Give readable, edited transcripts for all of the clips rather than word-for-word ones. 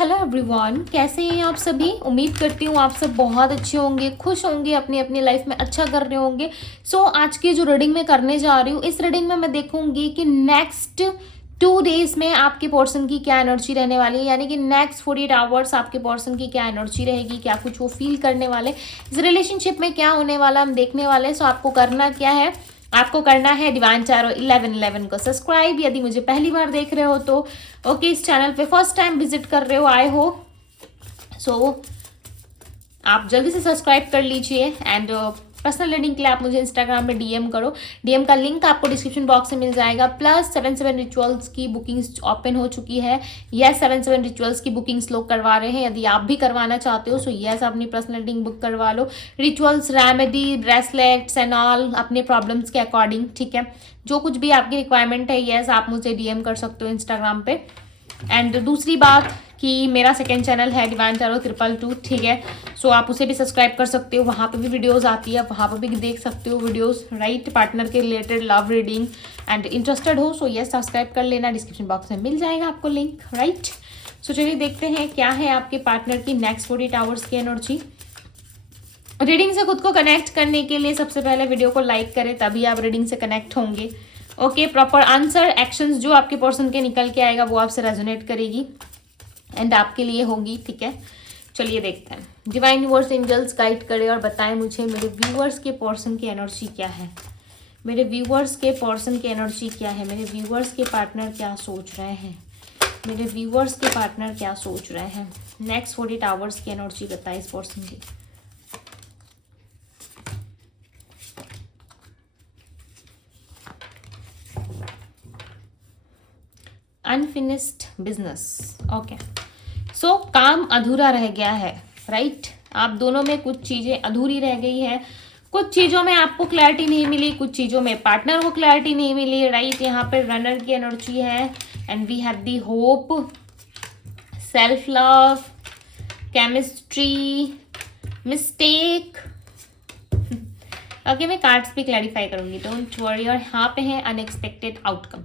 Hello everyone, कैसे हैं आप सभी। उम्मीद करती हूँ आप सब बहुत अच्छे होंगे, खुश होंगे, अपनी अपनी लाइफ में अच्छा कर रहे होंगे। आज की जो रीडिंग मैं करने जा रही हूँ, इस रीडिंग में मैं देखूंगी कि नेक्स्ट 2 डेज में आपके पर्सन की क्या एनर्जी रहने वाली है, यानी कि नेक्स्ट 48 आवर्स आपके पर्सन की क्या एनर्जी रहेगी, क्या कुछ वो फील करने वाले, इस रिलेशनशिप में क्या होने वाला हम देखने वाले हैं। आपको करना क्या है, आपको करना है डिवाइन टैरो 1111 को सब्सक्राइब, यदि मुझे पहली बार देख रहे हो तो ओके, इस चैनल पे फर्स्ट टाइम विजिट कर रहे हो, आए हो आप जल्दी से सब्सक्राइब कर लीजिए। एंड पर्सनल रीडिंग के लिए आप मुझे इंस्टाग्राम में डीएम करो, डीएम का लिंक आपको डिस्क्रिप्शन बॉक्स में मिल जाएगा। प्लस 77 रिचुअल्स की बुकिंग्स ओपन हो चुकी है। यस, 77 रिचुअल्स की बुकिंग्स लोग करवा रहे हैं, यदि आप भी करवाना चाहते हो सो यस, अपनी पर्सनल रीडिंग बुक करवा लो। Rituals, remedy, bracelets and all अपने प्रॉब्लम्स के अकॉर्डिंग, ठीक है। जो कुछ भी आपकी रिक्वायरमेंट है यस, आप मुझे डीएम कर सकते हो इंस्टाग्राम पे। एंड दूसरी बात कि मेरा सेकेंड चैनल है डिवाइन टैरो 222, ठीक है। आप उसे भी सब्सक्राइब कर सकते हो, वहाँ पे भी वीडियोस आती है, वहाँ पे भी देख सकते हो वीडियोस, राइट। पार्टनर के related love reading and interested हो सो यस, सब्सक्राइब कर लेना, डिस्क्रिप्शन बॉक्स में मिल जाएगा आपको लिंक, राइट। चलिए देखते हैं क्या है आपके पार्टनर की नेक्स्ट 48 आवर्स की एनर्जी। रीडिंग से खुद को कनेक्ट करने के लिए सबसे पहले वीडियो को लाइक करें, तभी आप रीडिंग से कनेक्ट होंगे। ओके, प्रॉपर आंसर, एक्शंस जो आपके पर्सन के निकल के आएगा वो आपसे रेजोनेट करेगी एंड आपके लिए होगी, ठीक है। चलिए देखते हैं, डिवाइन यूनिवर्स एंजल्स गाइड करे और बताएं मुझे मेरे व्यूअर्स के पर्सन की एनर्जी क्या है, मेरे व्यूअर्स के पर्सन की एनर्जी क्या है, मेरे व्यूअर्स के पार्टनर क्या सोच रहे हैं, मेरे व्यूअर्स के पार्टनर क्या सोच रहे हैं। नेक्स्ट 48 आवर्स की एनर्जी बताएं इस पर्सन की। Unfinished business, okay. काम अधूरा रह गया है, राइट। आप दोनों में कुछ चीजें अधूरी रह गई है, कुछ चीजों में आपको क्लैरिटी नहीं मिली, कुछ चीजों में पार्टनर को क्लैरिटी नहीं मिली, राइट। यहाँ पे रनर की एनर्जी है and we have the hope, self love, chemistry, mistake. Okay, मैं कार्ड्स भी क्लैरिफाई करूंगी, डोंट वरी। और यहाँ पे है अनएक्सपेक्टेड आउटकम।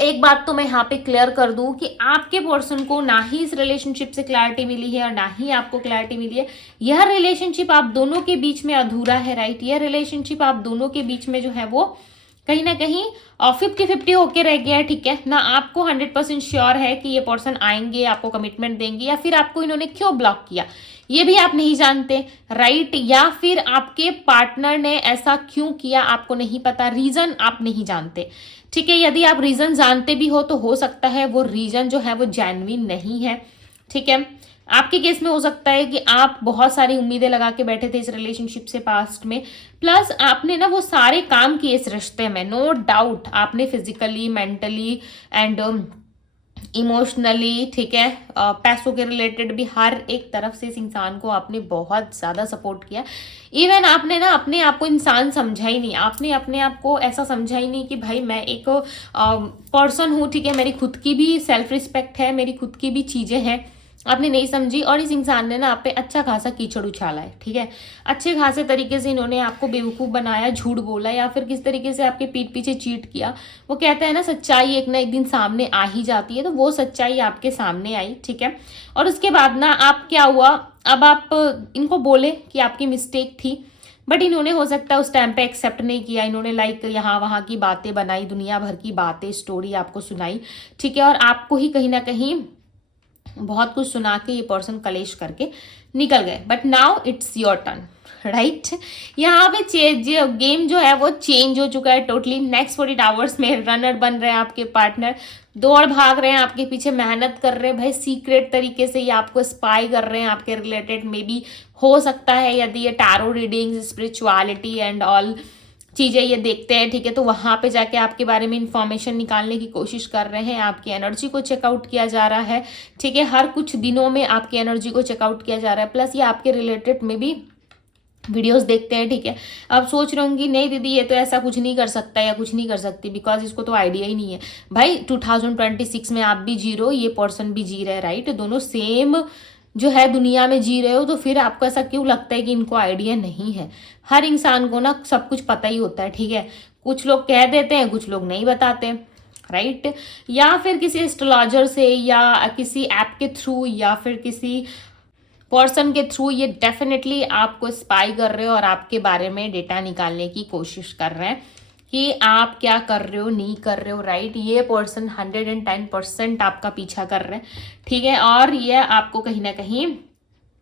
एक बात तो मैं यहाँ पे क्लियर कर दूं कि आपके पर्सन को ना ही इस रिलेशनशिप से क्लैरिटी मिली है और ना ही आपको क्लैरिटी मिली है। यह रिलेशनशिप आप दोनों के बीच में अधूरा है, राइट। यह रिलेशनशिप आप दोनों के बीच में जो है वो कहीं ना कहीं 50-50 होके रह गया है, ठीक है ना। आपको 100% श्योर है कि ये पर्सन आएंगे, आपको कमिटमेंट देंगे, या फिर आपको इन्होंने क्यों ब्लॉक किया ये भी आप नहीं जानते, राइट। या फिर आपके पार्टनर ने ऐसा क्यों किया आपको नहीं पता, रीजन आप नहीं जानते, ठीक है। यदि आप रीजन जानते भी हो तो हो सकता है वो रीजन जो है वो जेन्युइन नहीं है, ठीक है। आपके केस में हो सकता है कि आप बहुत सारी उम्मीदें लगा के बैठे थे इस रिलेशनशिप से पास्ट में, प्लस आपने ना वो सारे काम किए इस रिश्ते में, नो डाउट। आपने फिजिकली, मेंटली एंड इमोशनली, ठीक है, पैसों के रिलेटेड भी हर एक तरफ से इस इंसान को आपने बहुत ज़्यादा सपोर्ट किया। इवन आपने ना अपने आप को इंसान समझा ही नहीं, आपने अपने आप को ऐसा समझा ही नहीं कि भाई मैं एक पर्सन हूँ, ठीक है, मेरी खुद की भी सेल्फ रिस्पेक्ट है, मेरी खुद की भी चीज़ें हैं, आपने नहीं समझी। और इस इंसान ने ना आप पे अच्छा खासा कीचड़ उछाला है, ठीक है। अच्छे खासे तरीके से इन्होंने आपको बेवकूफ़ बनाया, झूठ बोला, या फिर किस तरीके से आपके पीठ पीछे चीट किया। वो कहते हैं ना, सच्चाई एक ना एक दिन सामने आ ही जाती है, तो वो सच्चाई आपके सामने आई, ठीक है। और उसके बाद ना आप क्या हुआ, अब आप इनको बोले कि आपकी मिस्टेक थी, बट इन्होंने हो सकता है उस टाइम पे एक्सेप्ट नहीं किया। इन्होंने लाइक यहाँ वहाँ की बातें बनाई, दुनिया भर की बातें, स्टोरी आपको सुनाई, ठीक है। और आपको ही कहीं ना कहीं बहुत कुछ सुना के ये पर्सन कलेश करके निकल गए, but now it's your turn, right. यहाँ पे गेम जो है वो चेंज हो चुका है टोटली। नेक्स्ट 48 आवर्स में रनर बन रहे हैं आपके पार्टनर, दौड़ भाग रहे हैं आपके पीछे, मेहनत कर रहे हैं भाई, सीक्रेट तरीके से ये आपको स्पाई कर रहे हैं आपके रिलेटेड में भी हो सकता है। यदि ये tarot reading, spirituality and all चीज़ें ये देखते हैं, ठीक है, तो वहाँ पे जाके आपके बारे में इंफॉर्मेशन निकालने की कोशिश कर रहे हैं, आपकी एनर्जी को चेकआउट किया जा रहा है, ठीक है। हर कुछ दिनों में आपकी एनर्जी को चेकआउट किया जा रहा है, प्लस ये आपके रिलेटेड में भी वीडियोस देखते हैं, ठीक है। अब सोच रही होंगी नहीं दीदी ये तो ऐसा कुछ नहीं कर सकता या कुछ नहीं कर सकती, बिकॉज इसको तो आइडिया ही नहीं है। भाई 2026 में आप भी जी रहे हो, ये पर्सन भी जी रहे हैं, राइट। दोनों सेम जो है दुनिया में जी रहे हो, तो फिर आपको ऐसा क्यों लगता है कि इनको आइडिया नहीं है। हर इंसान को ना सब कुछ पता ही होता है, ठीक है। कुछ लोग कह देते हैं, कुछ लोग नहीं बताते, राइट, या फिर किसी एस्ट्रोलॉजर से या किसी ऐप के थ्रू या फिर किसी पर्सन के थ्रू ये डेफिनेटली आपको स्पाई कर रहे हो और आपके बारे में डेटा निकालने की कोशिश कर रहे हैं कि आप क्या कर रहे हो, नहीं कर रहे हो, राइट। ये पर्सन 110% आपका पीछा कर रहे हैं, ठीक है, और ये आपको कहीं ना कहीं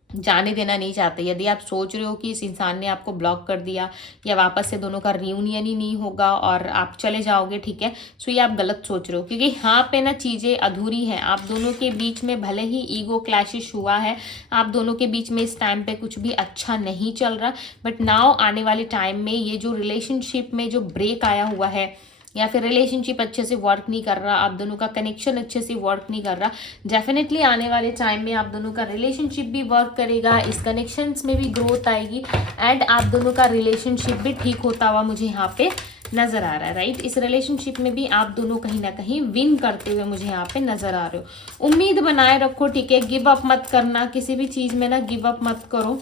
जाने देना नहीं चाहते। यदि आप सोच रहे हो कि इस इंसान ने आपको ब्लॉक कर दिया या वापस से दोनों का रियूनियन ही नहीं होगा और आप चले जाओगे, ठीक है, सो ये आप गलत सोच रहे हो, क्योंकि यहाँ पे ना चीज़ें अधूरी हैं। आप दोनों के बीच में भले ही ईगो क्लैशिश हुआ है, आप दोनों के बीच में इस टाइम पे कुछ भी अच्छा नहीं चल रहा, बट नाउ आने वाले टाइम में ये जो रिलेशनशिप में जो ब्रेक आया हुआ है या फिर रिलेशनशिप अच्छे से वर्क नहीं कर रहा, आप दोनों का कनेक्शन अच्छे से वर्क नहीं कर रहा, डेफिनेटली आने वाले टाइम में आप दोनों का रिलेशनशिप भी वर्क करेगा, इस कनेक्शंस में भी ग्रोथ आएगी एंड आप दोनों का रिलेशनशिप भी ठीक होता हुआ मुझे यहाँ पे नजर आ रहा है, राइट। इस रिलेशनशिप में भी आप दोनों कहीं ना कहीं विन करते हुए मुझे यहाँ पे नजर आ रहे हो। उम्मीद बनाए रखो, ठीक है, गिव अप मत करना, किसी भी चीज़ में ना गिव अप मत करो,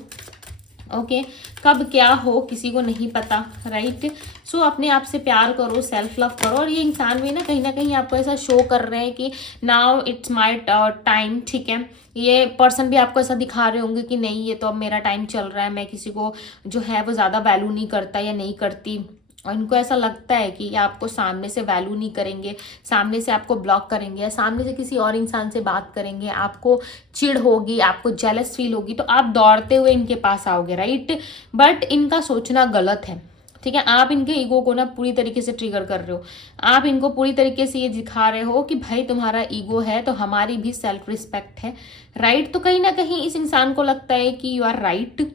ओके। कब क्या हो किसी को नहीं पता, राइट। सो अपने आप से प्यार करो, सेल्फ लव करो, और ये इंसान भी ना कहीं आपको ऐसा शो कर रहे हैं कि नाउ इट्स माय टाइम, ठीक है। ये पर्सन भी आपको ऐसा दिखा रहे होंगे कि नहीं, ये तो अब मेरा टाइम चल रहा है, मैं किसी को जो है वो ज़्यादा वैल्यू नहीं करता या नहीं करती, और इनको ऐसा लगता है कि आपको सामने से वैल्यू नहीं करेंगे, सामने से आपको ब्लॉक करेंगे या सामने से किसी और इंसान से बात करेंगे, आपको चिढ़ होगी, आपको जेलस फील होगी, तो आप दौड़ते हुए इनके पास आओगे, राइट। बट इनका सोचना गलत है, ठीक है। आप इनके ईगो को ना पूरी तरीके से ट्रिगर कर रहे हो, आप इनको पूरी तरीके से ये दिखा रहे हो कि भाई तुम्हारा ईगो है तो हमारी भी सेल्फ रिस्पेक्ट है, राइट। तो कहीं ना कहीं इस इंसान को लगता है कि यू आर राइट,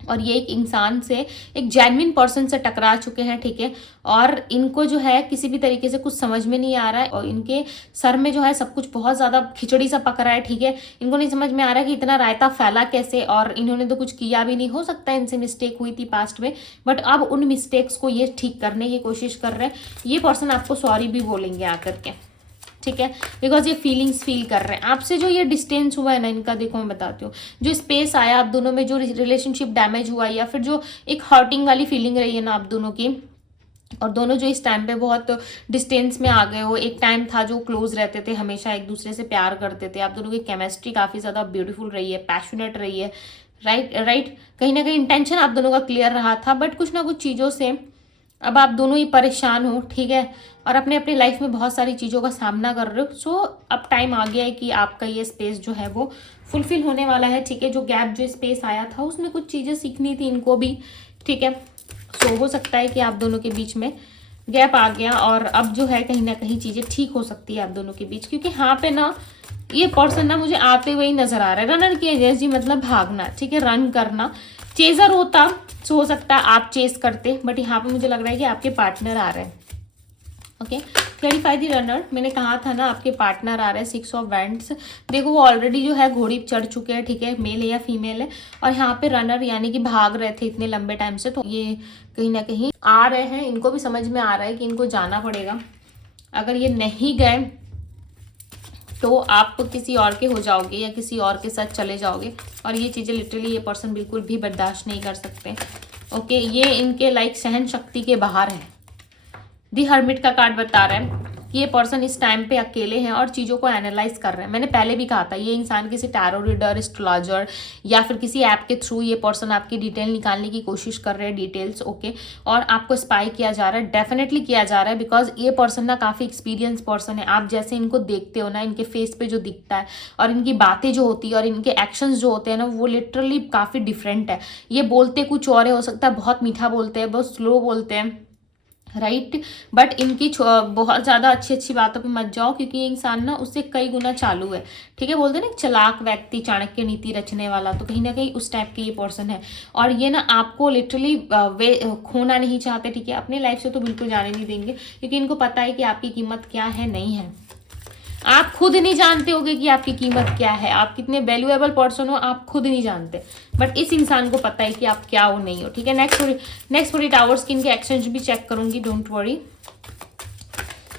और ये एक इंसान से, एक जेन्युइन पर्सन से टकरा चुके हैं, ठीक है, और इनको जो है किसी भी तरीके से कुछ समझ में नहीं आ रहा है, और इनके सर में जो है सब कुछ बहुत ज़्यादा खिचड़ी सा पक रहा है, ठीक है। इनको नहीं समझ में आ रहा है कि इतना रायता फैला कैसे, और इन्होंने तो कुछ किया भी नहीं, हो सकता है इनसे मिस्टेक हुई थी पास्ट में, बट अब उन मिस्टेक्स को ये ठीक करने की कोशिश कर रहे हैं। ये पर्सन आपको सॉरी भी बोलेंगे आकर के, ठीक है, बिकॉज ये फीलिंग्स फील कर रहे हैं आपसे। जो ये डिस्टेंस हुआ है ना इनका, देखो मैं बताती हूँ, जो स्पेस आया आप दोनों में, जो रिलेशनशिप डैमेज हुआ या फिर जो एक हर्टिंग वाली फीलिंग रही है ना आप दोनों की, और दोनों जो इस टाइम पे बहुत डिस्टेंस में आ गए हो। एक टाइम था जो क्लोज रहते थे, हमेशा एक दूसरे से प्यार करते थे, आप दोनों की केमिस्ट्री काफ़ी ज़्यादा ब्यूटीफुल रही है, पैशनेट रही है, राइट। कहीं ना कहीं इंटेंशन आप दोनों का क्लियर रहा था, बट कुछ ना कुछ चीज़ों से अब आप दोनों ही परेशान हो, ठीक है, और अपने अपनी लाइफ में बहुत सारी चीज़ों का सामना कर रहे हो। सो अब टाइम आ गया है कि आपका ये स्पेस जो है वो फुलफिल होने वाला है, ठीक है। जो गैप, जो स्पेस आया था उसमें कुछ चीज़ें सीखनी थी इनको भी, ठीक है। सो हो सकता है कि आप दोनों के बीच में गैप आ गया और अब जो है कहीं ना कहीं चीज़ें ठीक हो सकती है आप दोनों के बीच, क्योंकि यहाँ पे ना ये पर्सन ना मुझे आते हुए ही नजर आ रहा है। रनर की एनर्जी मतलब भागना, ठीक है, रन करना। चेजर होता तो हो सकता है आप चेस करते, बट यहाँ पे मुझे लग रहा है कि आपके पार्टनर आ रहे हैं, ओके। क्लैरिफाई दी रनर, मैंने कहा था ना आपके पार्टनर आ रहे हैं। 6 ऑफ वैंड्स, देखो वो ऑलरेडी जो है घोड़ी चढ़ चुके हैं, ठीक है, मेल है या फीमेल है, और यहाँ पे रनर यानी कि भाग रहे थे इतने लंबे टाइम से, तो ये कहीं ना कहीं आ रहे हैं। इनको भी समझ में आ रहा है कि इनको जाना पड़ेगा, अगर ये नहीं गए तो आप किसी और के हो जाओगे या किसी और के साथ चले जाओगे, और ये चीज़ें लिटरली ये पर्सन बिल्कुल भी बर्दाश्त नहीं कर सकते, ओके। ये इनके लाइक सहन शक्ति के बाहर है। दी हर्मिट का कार्ड बता रहा है कि ये पर्सन इस टाइम पे अकेले हैं और चीज़ों को एनालाइज कर रहे हैं। मैंने पहले भी कहा था ये इंसान किसी टैरो रीडर, एस्ट्रोलॉजर या फिर किसी ऐप के थ्रू ये पर्सन आपकी डिटेल निकालने की कोशिश कर रहे हैं, डिटेल्स, ओके, और आपको स्पाई किया जा रहा है, डेफिनेटली किया जा रहा है, बिकॉज ये पर्सन ना काफ़ी एक्सपीरियंस पर्सन है। आप जैसे इनको देखते हो ना, इनके फेस पे जो दिखता है और इनकी बातें जो होती है और इनके एक्शंस जो होते हैं ना, वो लिटरली काफ़ी डिफरेंट है। ये बोलते कुछ और है, हो सकता है बहुत मीठा बोलते हैं, बहुत स्लो बोलते हैं, राइट, बट इनकी बहुत ज़्यादा अच्छी बातों पे मत जाओ, क्योंकि ये इंसान ना उससे कई गुना चालू है, ठीक है। बोलते हैं ना चालाक व्यक्ति, चाणक्य नीति रचने वाला, तो कहीं ना कहीं उस टाइप के ये पर्सन है। और ये ना आपको लिटरली वे खोना नहीं चाहते, ठीक है, अपनी लाइफ से तो बिल्कुल जाने नहीं देंगे, क्योंकि इनको पता है कि आपकी कीमत क्या है, नहीं है। आप खुद नहीं जानते होगे कि आपकी कीमत क्या है, आप कितने वैल्यूएबल पर्सन हो, आप खुद नहीं जानते, बट इस इंसान को पता है कि आप क्या हो, नहीं हो, ठीक है। नेक्स्ट 48 आवर्स की इनके एक्सचेंज भी चेक करूंगी, डोंट वरी।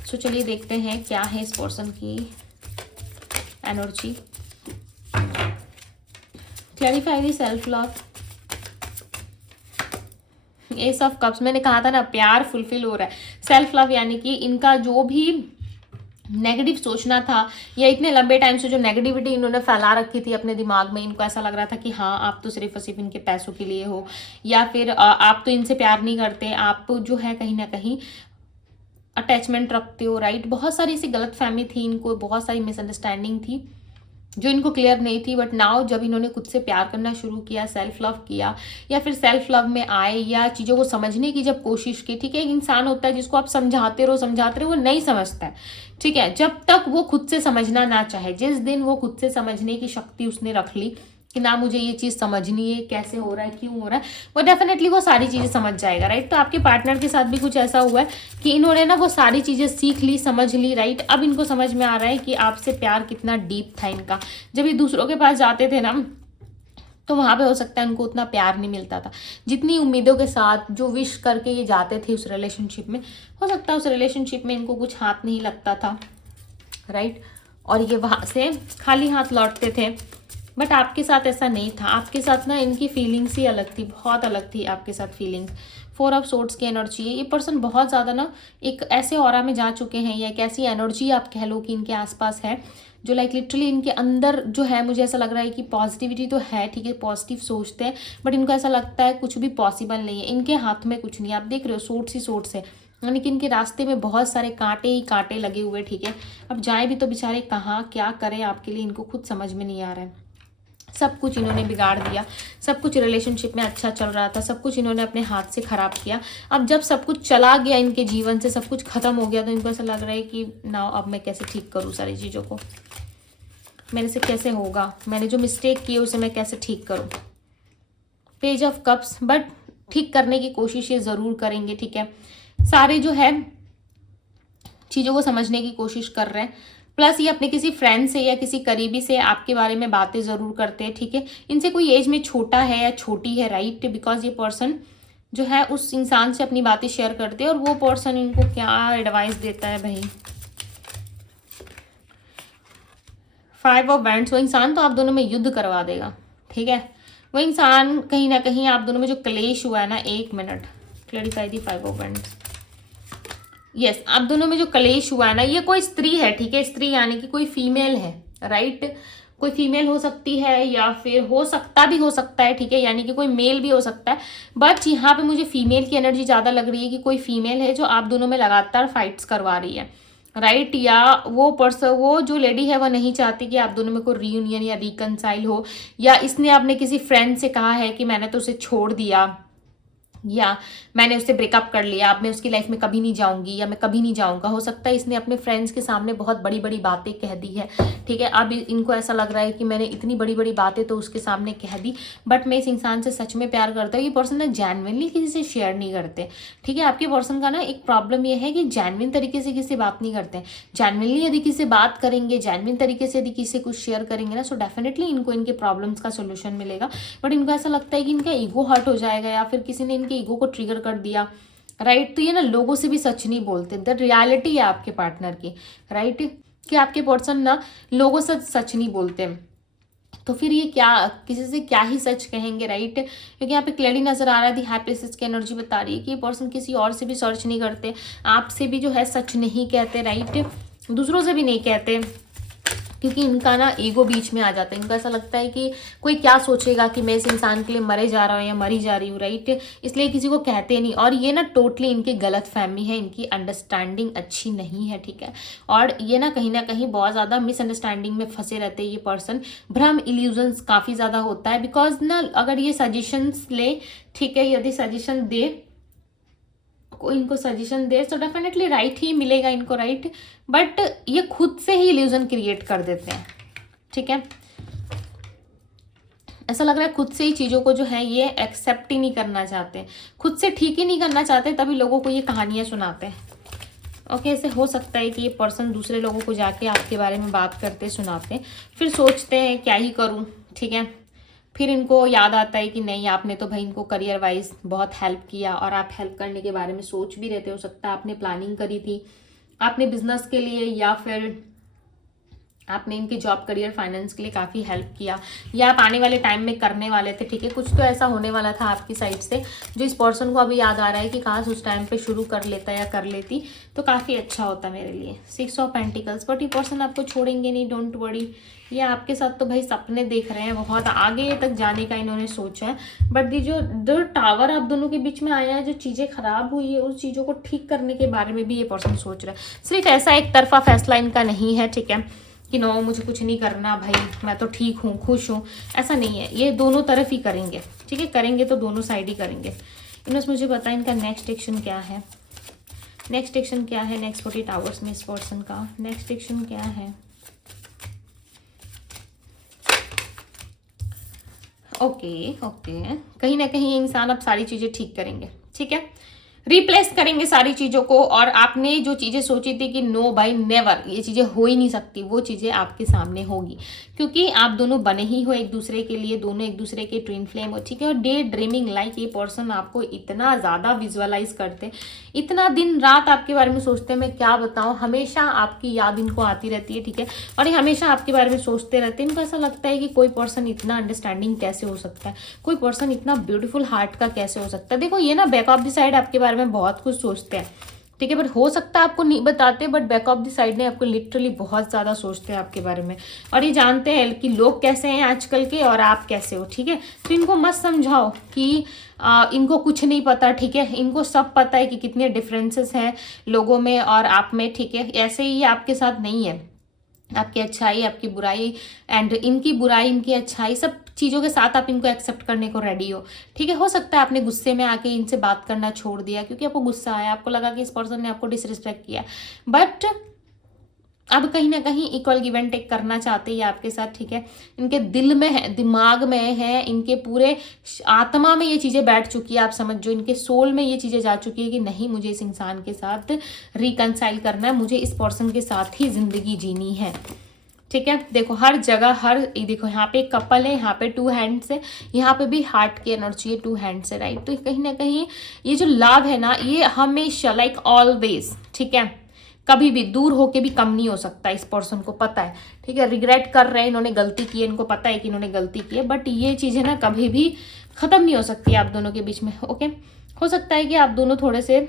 सो चलिए देखते हैं क्या है इस पर्सन की energy. Clarify the self love, S of cups, मैंने कहा था ना प्यार फुलफिल हो रहा है। सेल्फ लव यानी कि इनका जो भी नेगेटिव सोचना था, या इतने लंबे टाइम से जो नेगेटिविटी इन्होंने फैला रखी थी अपने दिमाग में, इनको ऐसा लग रहा था कि हाँ आप तो सिर्फ और सिर्फ इनके पैसों के लिए हो, या फिर आप तो इनसे प्यार नहीं करते, आप जो है कहीं ना कहीं अटैचमेंट रखते हो, राइट। बहुत सारी ऐसी गलत फहमी थी इनको, बहुत सारी मिसअंडरस्टैंडिंग थी जो इनको क्लियर नहीं थी। बट नाउ जब इन्होंने खुद से प्यार करना शुरू किया, सेल्फ लव किया, या फिर सेल्फ लव में आए, या चीज़ों को समझने की जब कोशिश की, ठीक है। एक इंसान होता है जिसको आप समझाते रहो वो नहीं समझता है, ठीक है, जब तक वो खुद से समझना ना चाहे। जिस दिन वो खुद से समझने की शक्ति उसने रख ली कि ना मुझे ये चीज़ समझनी है, कैसे हो रहा है, क्यों हो रहा है, वो डेफिनेटली वो सारी चीज़ें समझ जाएगा, राइट। तो आपके पार्टनर के साथ भी कुछ ऐसा हुआ है कि इन्होंने ना वो सारी चीज़ें सीख ली, समझ ली, राइट। अब इनको समझ में आ रहा है कि आपसे प्यार कितना डीप था इनका। जब ये दूसरों के पास जाते थे ना, तो वहाँ पे हो सकता है उनको उतना प्यार नहीं मिलता था, जितनी उम्मीदों के साथ जो विश करके ये जाते थे उस रिलेशनशिप में, हो सकता है उस रिलेशनशिप में इनको कुछ हाथ नहीं लगता था, राइट। और ये वहाँ से खाली हाथ लौटते थे। बट आपके साथ ऐसा नहीं था, आपके साथ ना इनकी फीलिंग्स ही अलग थी, बहुत अलग थी आपके साथ फीलिंग्स। 4 ऑफ सोर्ड्स की एनर्जी है। ये पर्सन बहुत ज़्यादा ना एक ऐसे ऑरा में जा चुके हैं, या एक ऐसी एनर्जी आप कह लो कि इनके आसपास है, जो लाइक लिटरली इनके अंदर जो है, मुझे ऐसा लग रहा है कि पॉजिटिविटी तो है, ठीक है, पॉजिटिव सोचते हैं, बट इनको ऐसा लगता है कुछ भी पॉसिबल नहीं है, इनके हाथ में कुछ नहीं है। आप देख रहे हो सोर्ट्स ही सोर्ट्स है, यानी कि इनके रास्ते में बहुत सारे कांटे ही कांटे लगे हुए, ठीक है। अब जाए भी तो बेचारे कहाँ, क्या करें आपके लिए, इनको खुद समझ में नहीं आ रहा है। सब कुछ इन्होंने बिगाड़ दिया, सब कुछ रिलेशनशिप में अच्छा चल रहा था, सब कुछ इन्होंने अपने हाथ से खराब किया। अब जब सब कुछ चला गया इनके जीवन से, सब कुछ खत्म हो गया, तो इनको ऐसा लग रहा है कि नाउ अब मैं कैसे ठीक करूँ सारी चीज़ों को, मेरे से कैसे होगा, मैंने जो मिस्टेक की है उसे मैं कैसे ठीक करूँ। पेज ऑफ कप्स, बट ठीक करने की कोशिश ये ज़रूर करेंगे, ठीक है। सारे जो है चीज़ों को समझने की कोशिश कर रहे हैं। प्लस ये अपने किसी फ्रेंड से या किसी करीबी से आपके बारे में बातें ज़रूर करते हैं, ठीक है। इनसे कोई एज में छोटा है या छोटी है, राइट, बिकॉज ये पर्सन जो है उस इंसान से अपनी बातें शेयर करते हैं, और वो पर्सन इनको क्या एडवाइस देता है भाई। 5 ऑफ वैंड्स, वो इंसान तो आप दोनों में युद्ध करवा देगा, ठीक है। वो इंसान कहीं ना कहीं आप दोनों में जो क्लेश हुआ है ना, 1 minute clarify the 5 of wands. Yes, आप दोनों में जो कलेश हुआ है ना, ये कोई स्त्री है, ठीक है। स्त्री यानी कि कोई फीमेल है, राइट। कोई फीमेल हो सकती है, या फिर हो सकता है, ठीक है, यानी कि कोई मेल भी हो सकता है। बट यहाँ पे मुझे फीमेल की एनर्जी ज़्यादा लग रही है कि कोई फीमेल है जो आप दोनों में लगातार फाइट्स करवा रही है, राइट। या वो जो लेडी है वो नहीं चाहती कि आप दोनों में कोई रीयूनियन या रिकनसाइल हो, या इसने अपने किसी फ्रेंड से कहा है कि मैंने तो उसे छोड़ दिया, या मैंने उससे ब्रेकअप कर लिया, अब मैं उसकी लाइफ में कभी नहीं जाऊंगी, या मैं कभी नहीं जाऊंगा। हो सकता है इसने अपने फ्रेंड्स के सामने बहुत बड़ी बड़ी बातें कह दी है, ठीक है। अब इनको ऐसा लग रहा है कि मैंने इतनी बड़ी बड़ी बातें तो उसके सामने कह दी, बट मैं इस इंसान से सच में प्यार करता हूँ। ये पर्सन ना जेन्युइनली किसी से शेयर नहीं करते, ठीक है। आपके पर्सन का ना एक प्रॉब्लम ये है कि जेन्युइन तरीके से किसी से बात नहीं करते। जेन्युइनली यदि किसी से बात करेंगे, जेन्युइन तरीके से यदि किसी से कुछ शेयर करेंगे ना, सो डेफिनेटली इनको इनके प्रॉब्लम्स का सोल्यूशन मिलेगा। बट इनको ऐसा लगता है कि इनका ईगो हर्ट हो जाएगा, या फिर किसी ने इनके ईगो को ट्रिगर कर दिया, राइट। तो ये ना लोगों से भी सच नहीं बोलते, द रियलिटी है आपके पार्टनर की, राइट, कि आपके पर्सन ना लोगों से सच नहीं बोलते। तो फिर ये क्या, किसी से क्या ही सच कहेंगे, राइट। क्योंकि यहाँ पे क्लियरली नजर आ रहा है, दी हाई प्रिंसेस की एनर्जी बता रही है कि ये पर्सन किसी और से भी सर्च नहीं करते, आपसे भी जो है सच नहीं कहते, राइट, दूसरों से भी नहीं कहते, क्योंकि इनका ना ईगो बीच में आ जाता है। इनको ऐसा लगता है कि कोई क्या सोचेगा कि मैं इस इंसान के लिए मरे जा रहा हूँ या मरी जा रही हूँ, राइट, इसलिए किसी को कहते नहीं। और ये ना टोटली इनकी गलत फहमी है, इनकी अंडरस्टैंडिंग अच्छी नहीं है, ठीक है। और ये ना कहीं बहुत ज़्यादा मिसअंडरस्टैंडिंग में फंसे रहते हैं ये पर्सन। भ्रम, इल्यूजन्स काफ़ी ज़्यादा होता है, बिकॉज ना अगर ये सजेशंस ले, ठीक है, यदि सजेशन दे, को इनको सजेशन दे, तो डेफिनेटली राइट ही मिलेगा इनको, राइट। बट ये खुद से ही इल्यूजन क्रिएट कर देते हैं, ठीक है। ऐसा लग रहा है खुद से ही चीज़ों को जो है ये एक्सेप्ट ही नहीं करना चाहते, खुद से ठीक ही नहीं करना चाहते, तभी लोगों को ये कहानियां सुनाते हैं। ओके, ऐसे हो सकता है कि ये पर्सन दूसरे लोगों को जाके आपके बारे में बात करते सुनाते, फिर सोचते हैं क्या ही करूँ, ठीक है। फिर इनको याद आता है कि नहीं, आपने तो भाई इनको करियर वाइज बहुत हेल्प किया, और आप हेल्प करने के बारे में सोच भी रहते, हो सकता है आपने प्लानिंग करी थी आपने बिजनेस के लिए, या फिर आपने इनके जॉब करियर फाइनेंस के लिए काफ़ी हेल्प किया, या आप आने वाले टाइम में करने वाले थे, ठीक है। कुछ तो ऐसा होने वाला था आपकी साइड से जो इस पर्सन को अभी याद आ रहा है कि काश उस टाइम पे शुरू कर लेता या कर लेती तो काफ़ी अच्छा होता मेरे लिए। 6 ऑफ पेंटिकल्स, बट ये पर्सन आपको छोड़ेंगे नहीं, डोंट वरी। ये आपके साथ तो भाई सपने देख रहे हैं, बहुत आगे तक जाने का इन्होंने सोचा है। बट ये जो टावर आप दोनों के बीच में आया है, जो चीज़ें खराब हुई है उस चीज़ों को ठीक करने के बारे में भी ये पर्सन सोच रहा है। सिर्फ ऐसा एक तरफा फैसला इनका नहीं है, ठीक है, कि नो मुझे कुछ नहीं करना भाई, मैं तो ठीक हूँ, खुश हूँ, ऐसा नहीं है। ये दोनों तरफ ही करेंगे, ठीक है, करेंगे तो दोनों साइड ही करेंगे। इनमें मुझे पता है इनका नेक्स्ट एक्शन क्या है। नेक्स्ट एक्शन क्या है नेक्स्ट 48 आवर्स में इस पर्सन का? नेक्स्ट एक्शन क्या है? ओके कहीं ना कहीं इंसान अब सारी चीज़ें ठीक करेंगे, ठीक है, रिप्लेस करेंगे सारी चीज़ों को। और आपने जो चीज़ें सोची थी कि नो बाई नेवर, ये चीज़ें हो ही नहीं सकती, वो चीज़ें आपके सामने होगी, क्योंकि आप दोनों बने ही हो एक दूसरे के लिए, दोनों एक दूसरे के ट्विन फ्लेम हो, ठीक है। और डे ड्रीमिंग लाइक, ये पर्सन आपको इतना ज़्यादा विजुअलाइज करते, इतना दिन रात आपके बारे में सोचते हैं, मैं क्या बताऊँ, हमेशा आपकी याद इनको आती रहती है, ठीक है। और ये हमेशा आपके बारे में सोचते रहते हैं। इनको ऐसा लगता है कि कोई पर्सन इतना अंडरस्टैंडिंग कैसे हो सकता है, कोई पर्सन इतना ब्यूटीफुल हार्ट का कैसे हो सकता है। देखो ये ना बैक ऑफ द साइड आपके बारे में बहुत कुछ सोचते हैं, ठीक है, बट हो सकता है आपको नहीं बताते, but back of the side ने आपको लिटरली बहुत ज़्यादा सोचते हैं आपके बारे में। और ये जानते हैं कि लोग कैसे हैं आजकल के और आप कैसे हो, ठीक है। तो इनको मत समझाओ कि इनको कुछ नहीं पता, ठीक है, इनको सब पता है कि कितने डिफरेंसेस हैं लोगों में और आप में, ठीक है। ऐसे ही आपके साथ नहीं है, आपकी अच्छाई आपकी बुराई एंड इनकी बुराई इनकी अच्छाई, सब चीज़ों के साथ आप इनको एक्सेप्ट करने को रेडी हो, ठीक है। हो सकता है आपने गुस्से में आके इनसे बात करना छोड़ दिया क्योंकि आपको गुस्सा आया, आपको लगा कि इस पर्सन ने आपको डिसरिस्पेक्ट किया, बट अब कहीं ना कहीं इक्वल गिव एंड टेक करना चाहते हैं आपके साथ, ठीक है। इनके दिल में है, दिमाग में है, इनके पूरे आत्मा में ये चीज़ें बैठ चुकी है, आप समझ जो इनके सोल में ये चीज़ें जा चुकी है कि नहीं, मुझे इस इंसान के साथ रिकनसाइल करना है, मुझे इस पर्सन के साथ ही जिंदगी जीनी है, ठीक है। देखो हर जगह देखो यहाँ पे एक कपल है, यहाँ पे 2 हैंड्स है, यहाँ पे भी हार्ट की एनर्जी है, 2 हैंड्स है, राइट। तो कहीं ना कहीं ये जो लव है ना, ये हमेशा लाइक ऑलवेज, ठीक है, कभी भी दूर होके भी कम नहीं हो सकता, इस पर्सन को पता है, ठीक है। रिग्रेट कर रहे हैं, इन्होंने गलती की है, इनको पता है कि इन्होंने गलती की है, बट ये चीज़ें ना कभी भी ख़त्म नहीं हो सकती आप दोनों के बीच में, ओके। हो सकता है कि आप दोनों थोड़े से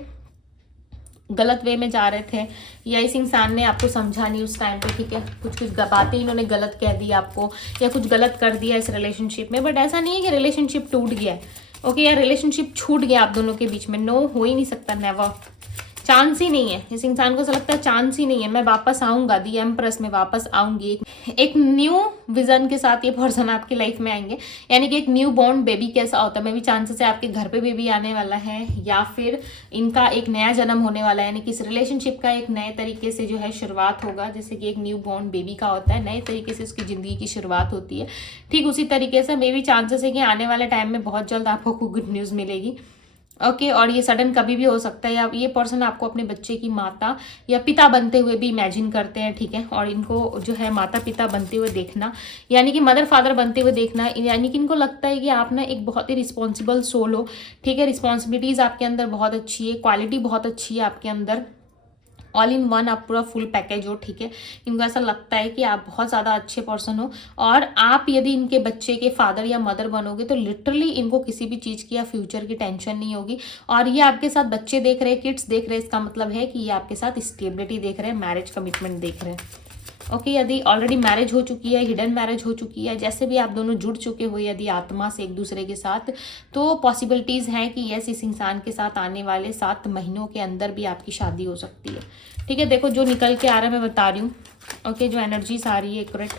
गलत वे में जा रहे थे, या इस इंसान ने आपको समझा नहीं उस टाइम पे, ठीक है, कुछ बातें इन्होंने गलत कह दी आपको, या कुछ गलत कर दिया इस रिलेशनशिप में। बट ऐसा नहीं है कि रिलेशनशिप टूट गया है, ओके, या रिलेशनशिप छूट गया आप दोनों के बीच में, नो, हो ही नहीं सकता, नेवर, चांस ही नहीं है। इस इंसान को ऐसा लगता है चांस ही नहीं है, मैं वापस आऊंगा, दी एम्प्रेस में वापस आऊंगी, एक न्यू विजन के साथ ये पर्सन आपकी लाइफ में आएंगे, यानी कि एक न्यू बॉर्न बेबी कैसा होता है, मे भी चांसेस है आपके घर पे बेबी आने वाला है, या फिर इनका एक नया जन्म होने वाला है, यानी कि इस रिलेशनशिप का एक नए तरीके से जो है शुरुआत होगा, जैसे कि एक न्यू बॉर्न बेबी का होता है, नए तरीके से उसकी ज़िंदगी की शुरुआत होती है, ठीक उसी तरीके से मे भी चांसेस है कि आने वाले टाइम में बहुत जल्द आपको गुड न्यूज़ मिलेगी, ओके। और ये सडन कभी भी हो सकता है, या ये पर्सन आपको अपने बच्चे की माता या पिता बनते हुए भी इमेजिन करते हैं, ठीक है। और इनको जो है माता पिता बनते हुए देखना, यानी कि मदर फादर बनते हुए देखना, यानी कि इनको लगता है कि आप ना एक बहुत ही रिस्पॉन्सिबल सोल हो, ठीक है। रिस्पॉन्सिबिलिटीज़ आपके अंदर बहुत अच्छी है, क्वालिटी बहुत अच्छी है आपके अंदर, ऑल इन वन, आप पूरा फुल पैकेज हो, ठीक है। इनको ऐसा लगता है कि आप बहुत ज़्यादा अच्छे पर्सन हो, और आप यदि इनके बच्चे के फादर या मदर बनोगे तो लिटरली इनको किसी भी चीज़ की या फ्यूचर की टेंशन नहीं होगी। और ये आपके साथ बच्चे देख रहे हैं, किड्स देख रहे हैं, इसका मतलब है कि ये आपके साथ स्टेबिलिटी देख रहे हैं, मैरिज कमिटमेंट देख रहे हैं, ओके। यदि ऑलरेडी मैरिज हो चुकी है, हिडन मैरिज हो चुकी है, जैसे भी आप दोनों जुड़ चुके हो यदि आत्मा से एक दूसरे के साथ, तो पॉसिबिलिटीज़ हैं कि यस, इस इंसान के साथ आने वाले 7 महीनों के अंदर भी आपकी शादी हो सकती है, ठीक है। देखो जो निकल के आ रहा है मैं बता रही हूँ, ओके, जो एनर्जीज आ रही है एक्यूरेट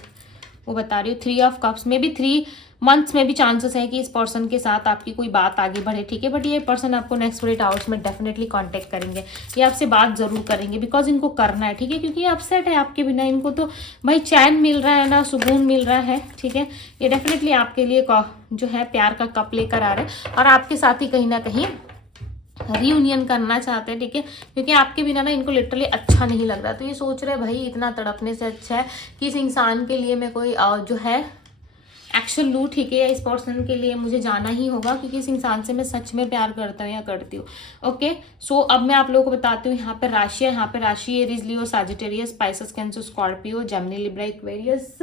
वो बता रही हूँ। 3 ऑफ कप्स में भी 3 मंथ्स में भी चांसेस है कि इस पर्सन के साथ आपकी कोई बात आगे बढ़े, ठीक है। बट ये पर्सन आपको नेक्स्ट 48 आवर्स में डेफिनेटली कांटेक्ट करेंगे, ये आपसे बात जरूर करेंगे, बिकॉज इनको करना है, ठीक है, क्योंकि ये अपसेट है आपके बिना, इनको तो भाई चैन मिल रहा है ना, सुकून मिल रहा है, ठीक है। ये डेफिनेटली आपके लिए जो है प्यार का कप लेकर आ रहे हैं, और आपके साथ ही कहीं ना कहीं रीयूनियन करना चाहते हैं, ठीक है, क्योंकि आपके बिना ना इनको लिटरली अच्छा नहीं लग रहा। तो ये सोच रहे भाई इतना तड़पने से अच्छा है कि इस इंसान के लिए मैं कोई जो है एक्शन लूँ, ठीक है, या इस पर्सन के लिए मुझे जाना ही होगा क्योंकि इस इंसान से मैं सच में प्यार करता हूँ या करती हूँ। ओके, सो अब मैं आप लोगों को बताती हूँ यहाँ पे राशि है। यहाँ पे राशि Aries, Leo, Sagittarius, spices, cancer, Scorpio, Gemini, Libra, Aquarius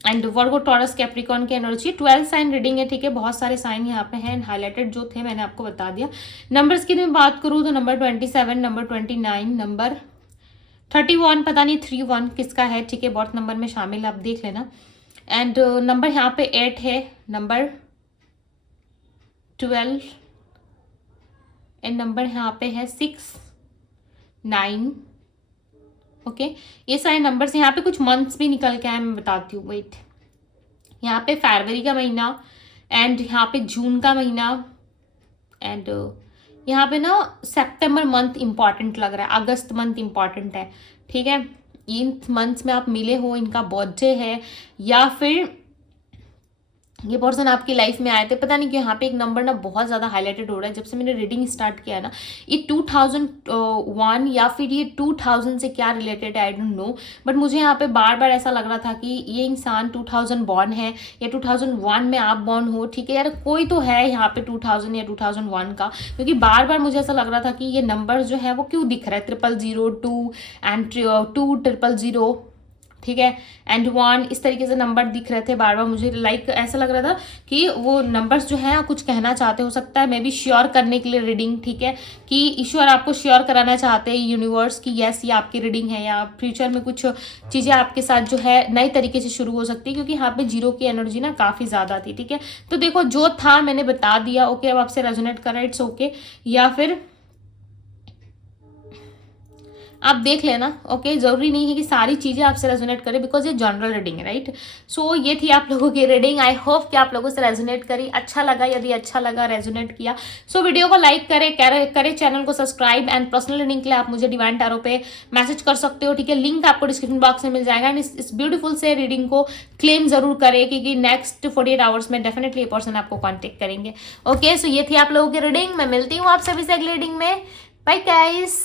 and Virgo, taurus, Capricorn की एनर्जी। 12 साइन रीडिंग है, ठीक है, बहुत सारे साइन यहाँ पे हैं, हाईलाइटेड जो थे मैंने आपको बता दिया। नंबर्स की मैं बात करूँ तो नंबर 27, नंबर 29, नंबर 31, पता नहीं 31 किसका है, ठीक है, बर्थ नंबर में शामिल, आप देख लेना। एंड नंबर यहाँ पे 8 है, नंबर 12 एंड नंबर यहाँ पे है 6, 9। ओके, ये सारे नंबर्स, यहाँ पे कुछ मंथ्स भी निकल के आए, मैं बताती हूँ, वेट। यहाँ पे फरवरी का महीना एंड यहाँ पे जून का महीना एंड यहाँ पे ना सितंबर मंथ इंपॉर्टेंट लग रहा है, अगस्त मंथ इंपॉर्टेंट है, ठीक है। इन मंथ्स में आप मिले हो, इनका बर्थडे है या फिर ये पर्सन आपकी लाइफ में आए थे। पता नहीं क्यों यहाँ पे एक नंबर ना बहुत ज़्यादा हाईलाइटेड हो रहा है। जब से मैंने रीडिंग स्टार्ट किया है ना, ये 2001 या फिर ये 2000 से क्या रिलेटेड है, आई डोंट नो, बट मुझे यहाँ पे बार बार ऐसा लग रहा था कि ये इंसान 2000 बॉर्न है या 2001 में आप बॉर्न हो, ठीक है यार, कोई तो है यहाँ पे 2000 या 2001 का, क्योंकि बार बार मुझे ऐसा लग रहा था कि ये नंबर जो है वो क्यों दिख रहा है, 00002 एंड 2000, ठीक है, एंड 1, इस तरीके से नंबर दिख रहे थे बार बार। मुझे लाइक ऐसा लग रहा था कि वो नंबर्स जो है कुछ कहना चाहते, हो सकता है मे बी श्योर करने के लिए रीडिंग, ठीक है, कि ईश्वर आपको श्योर कराना चाहते हैं, यूनिवर्स की यस ये आपकी रीडिंग है, या फ्यूचर में कुछ चीज़ें आपके साथ जो है नई तरीके से शुरू हो सकती है, क्योंकि यहाँ पे 0 की एनर्जी ना काफ़ी ज़्यादा थी, ठीक है। तो देखो जो था मैंने बता दिया, ओके, अब आपसे रेजोनेट करा, इट्स ओके, या फिर आप देख लेना, ओके, जरूरी नहीं है कि सारी चीजें आपसे रेजोनेट करें, बिकॉज ये जनरल रीडिंग है, राइट। सो ये थी आप लोगों की रीडिंग। आई होप कि आप लोगों से रेजोनेट करी, अच्छा लगा, यदि अच्छा लगा, रेजोनेट किया, सो वीडियो को लाइक करें, चैनल को सब्सक्राइब, एंड पर्सनल रीडिंग के लिए आप मुझे डिवाइन टैरो पे मैसेज कर सकते हो, ठीक है, लिंक आपको डिस्क्रिप्शन बॉक्स में मिल जाएगा। एंड इस ब्यूटीफुल से रीडिंग को क्लेम जरूर करें, क्योंकि नेक्स्ट 48 आवर्स में डेफिनेटली ये पर्सन आपको कॉन्टेक्ट करेंगे। ओके, सो ये थी आप लोगों की रीडिंग। मैं मिलती हूँ आप सभी से अगली रीडिंग में। Bye guys.